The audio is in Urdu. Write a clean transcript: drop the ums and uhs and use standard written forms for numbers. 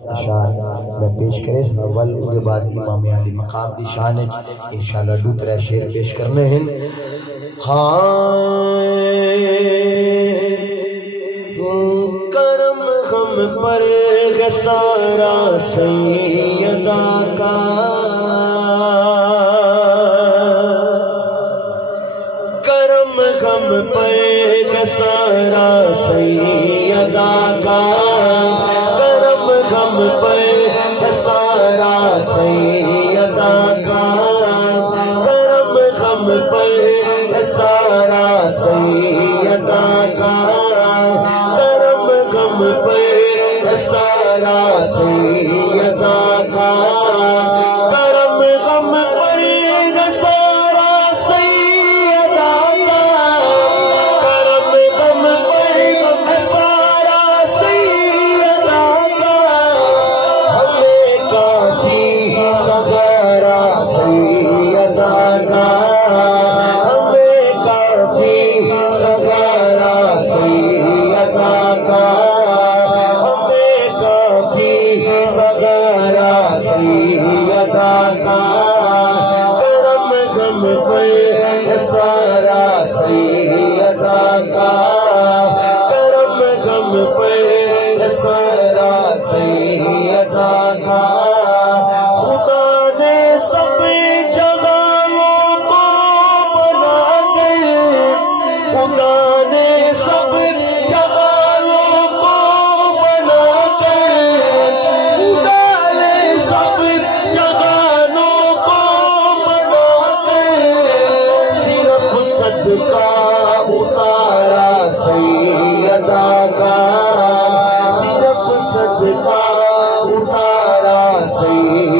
اشعار میں پیش کرے اول کے بعد امام علی مقام دی شان انشاءاللہ دوسرا شعر پیش کرنے ہیں. کرم ہم پر سارا سیدہ کا، کرم ہم پر سارا سیدہ کا، کرم ہم پر سارا سیدہ کا، کرم ہم پر سارا سیدہ کا، کرم ہم پر سارا سیدہ کا، کرم ہم پر سارا سیدہ کا، کرم ہم پر سارا سیدہ کا، ہمیں کافی سغارا سیدہ کا، ہمیں کافی سغارا سیدہ کا، ہمیں کافی سغارا سیدہ کا، کرم ہم پر سارا سیدہ کا، کرم ہم پر سارا سیدہ کا. خدا نے سب جہانوں کو بنا کر، خدا نے سب جہانوں کو بنا کر، خدا نے سب جہانوں کو بنا کر، صرف صدقہ اتارا سیدہ کا، صرف صدقہ اتارا سیدہ